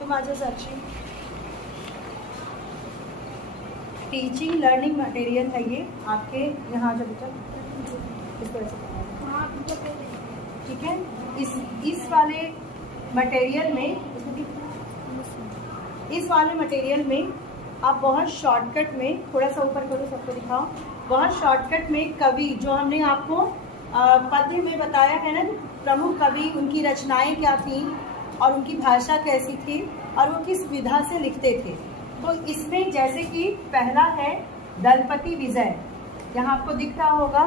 तुम आ जाओ साक्षी। Teaching learning material है ये आपके यहाँ जो बेटा इस तरह से, ठीक है। इस वाले मटेरियल में आप बहुत शॉर्टकट में, थोड़ा सा ऊपर करो सबको दिखाओ, बहुत शॉर्टकट में कवि जो हमने आपको पद्य में बताया है ना, प्रमुख कवि उनकी रचनाएं क्या थी और उनकी भाषा कैसी थी और वो किस विधा से लिखते थे। तो इसमें जैसे कि पहला है दलपति विजय, यहाँ आपको दिख रहा होगा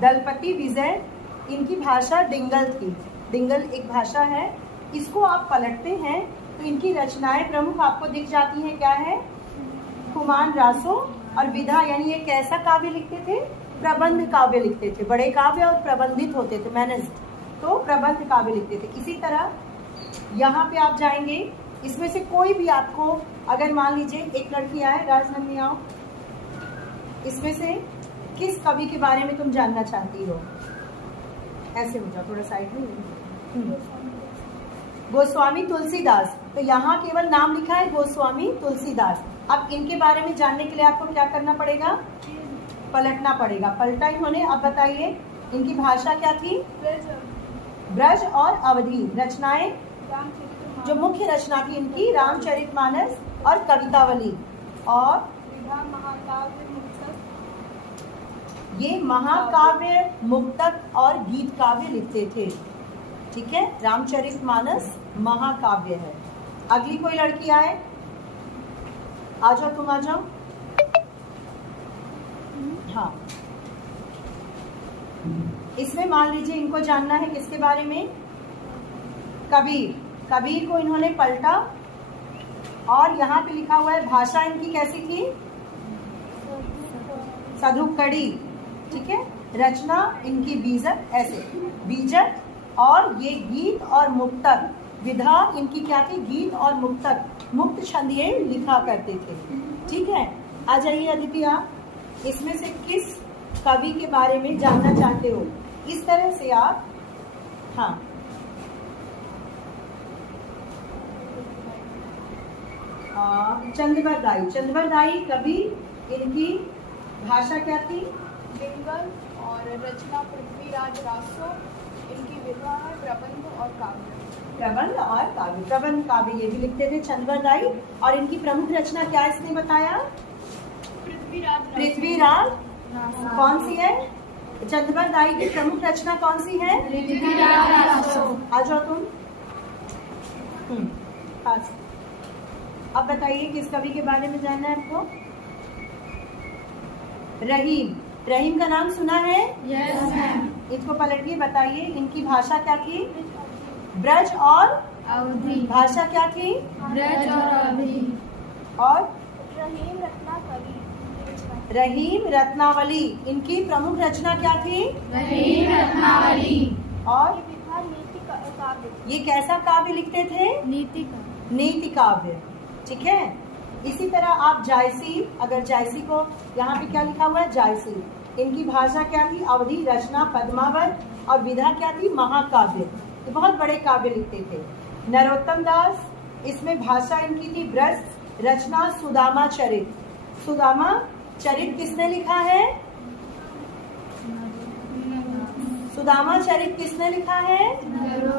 दलपति विजय, इनकी भाषा डिंगल थी। डिंगल एक भाषा है। इसको आप पलटते हैं तो इनकी रचनाएं प्रमुख आपको दिख जाती हैं। क्या है? खुमान रासो और विधा, यानी ये कैसा काव्य लिखते थे? प्रबंध काव्य लिखते थे। बड़े काव्य और प्रबंधित होते थे, मैनेज्ड, तो प्रबंध काव्य लिखते थे। इसी तरह यहाँ पे आप जाएंगे, इसमें से कोई भी आपको, अगर मान लीजिए एक लड़की आए, राजनंदिनी आओ, इसमें से किस कवि के बारे में तुम जानना चाहती हो? ऐसे हो जाओ, थोड़ा साइड में। गोस्वामी तुलसीदास, तो यहाँ केवल नाम लिखा है गोस्वामी तुलसीदास। अब इनके बारे में जानने के लिए आपको क्या करना पड़ेगा? पलटना पड़ेगा। पलटा इन्होंने। अब बताइए इनकी भाषा क्या थी? ब्रज और अवधी। रचनाएं, जो मुख्य रचना थी इनकी, रामचरितमानस और कवितावली। और ये महाकाव्य, मुक्तक और गीत काव्य लिखते थे। ठीक है, रामचरितमानस महाकाव्य है। अगली कोई लड़की आए, आ जाओ, तुम आ जाओ। हाँ, इसमें मान लीजिए इनको जानना है किसके बारे में? कबीर। कबीर को इन्होंने पलटा और यहाँ पे लिखा हुआ है भाषा इनकी कैसी थी? सधुकड़ी। ठीक है, रचना इनकी बीजक, ऐसे बीजक, और ये गीत और मुक्तक। विधा इनकी क्या थी? गीत और मुक्तक, मुक्त छंद ये लिखा करते थे। ठीक है, आ जाइए अदिति, आप इसमें से किस कवि के बारे में जानना चाहते हो? इस तरह से आप, हाँ, चंद्रवरदाई। चंद्रवरदाई कवि, इनकी भाषा क्या थी? डिंगल, और रचना पृथ्वीराज रासो। इनकी विधा है प्रबंध और काव्य। प्रबंध और काव्य। प्रबंध काव्य ये भी लिखते थे चंद्रवरदाई। और इनकी प्रमुख रचना क्या इसने बताया? पृथ्वीराज। कौन सी है? चंद्रवरदाई की प्रमुख रचना कौन सी है? आ जाओ तुम। अब बताइए किस कवि के बारे में जानना है आपको? रहीम। रहीम का नाम सुना है? Yes ma'am. इसको पलटिए, बताइए इनकी भाषा क्या थी? ब्रज और अवधी। भाषा क्या थी? ब्रज और अवधी। और रहीम रत्नावली। रहीम रत्नावली। इनकी प्रमुख रचना क्या थी? रहीम रत्नावली। और विधा नीति काव्य। ये कैसा काव्य लिखते थे? नीति काव्य। नीति काव्य। ठीक है, इसी तरह आप जायसी, अगर जायसी को, यहाँ पे क्या लिखा हुआ है? जायसी। इनकी भाषा क्या थी? अवधी। रचना पद्मावत और विधा क्या थी? महाकाव्य। ये बहुत बड़े काव्य लिखते थे। नरोत्तम दास, इसमें भाषा इनकी थी ब्रज। रचना सुदामा चरित। सुदामा चरित किसने लिखा है? सुदामा चरित किसने लिखा है?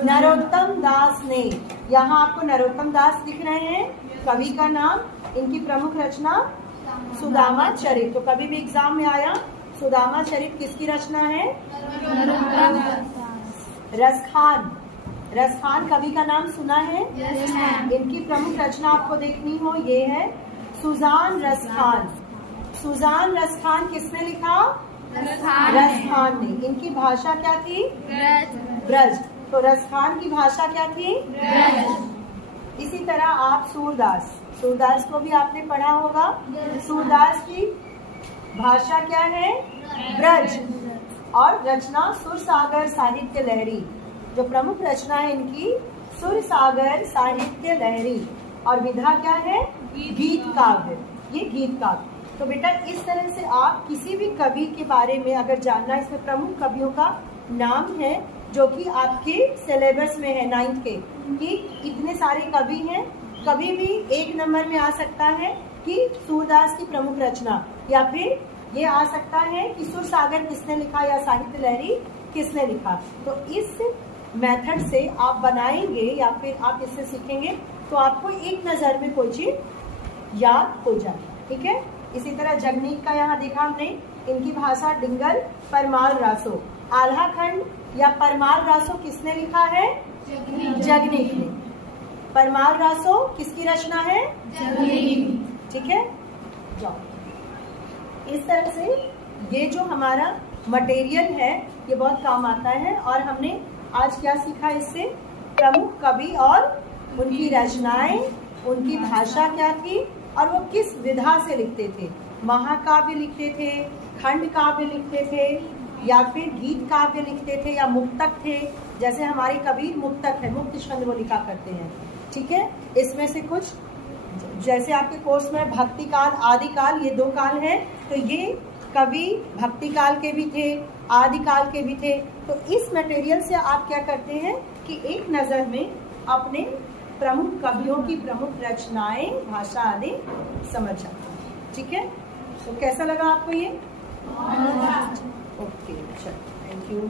नरोत्तम दास ने। यहाँ आपको नरोत्तम दास दिख रहे हैं, कवि का नाम। इनकी प्रमुख रचना सुदामा चरित। तो कभी भी एग्जाम में आया, सुदामा चरित किसकी रचना है? रसखान। रसखान कवि का नाम सुना है? Yes ma'am. इनकी प्रमुख रचना आपको देखनी हो, ये है सुजान रसखान। सुजान रसखान किसने लिखा? रसखान ने। इनकी भाषा क्या थी? ब्रज। तो रसखान की भाषा क्या थी? ब्रज। इसी तरह आप सूरदास। सूरदास को भी आपने पढ़ा होगा। सूरदास की भाषा क्या है? ब्रज। और रचना सुरसागर साहित्य लहरी। जो प्रमुख रचना है इनकी, सुरसागर साहित्य लहरी। और विधा क्या है? गीत काव्य। ये गीत काव्य। तो बेटा इस तरह से आप किसी भी कवि के बारे में अगर जानना, इसमें प्रमुख कवियों का नाम है, जो कि आपके सिलेबस में है 9th के, कि इतने सारे कवि हैं। कभी भी 1 नंबर में आ सकता है कि सूरदास की प्रमुख रचना, या फिर ये आ सकता है कि सुरसागर किसने लिखा या साहित्य लहरी किसने लिखा। तो इस मेथड से आप बनाएंगे या फिर आप इससे सीखेंगे तो आपको एक नज़र में कोई चीज याद हो जाए। ठीक है। इसी तरह जगनीक का यहाँ देखा हमने, इनकी भाषा डिंगल परमाल रासो। आल्हा खंड या परमाल रासो किसने लिखा है? जगनीक ने। परमाल रासो किसकी रचना है? ठीक है। जाओ, इस तरह से ये जो हमारा मटेरियल है ये बहुत काम आता है। और हमने आज क्या सीखा इससे? प्रमुख कवि और उनकी रचनाएं, उनकी भाषा क्या थी और वो किस विधा से लिखते थे। महाकाव्य लिखते थे, खंड काव्य लिखते थे, या फिर गीत काव्य लिखते थे, या मुक्तक थे। जैसे हमारे कबीर मुक्तक है, मुक्त छंद वो लिखा करते हैं। ठीक है। इसमें से कुछ जैसे आपके कोर्स में भक्ति काल, आदि काल, ये 2 काल हैं, तो ये कवि भक्ति काल के भी थे, आदि काल के भी थे। तो इस मटेरियल से आप क्या करते हैं कि एक नज़र में अपने प्रमुख कवियों की प्रमुख रचनाएं, भाषा आदि समझ जाते हैं। ठीक है। तो कैसा लगा आपको ये? ओके, चलो, थैंक यू।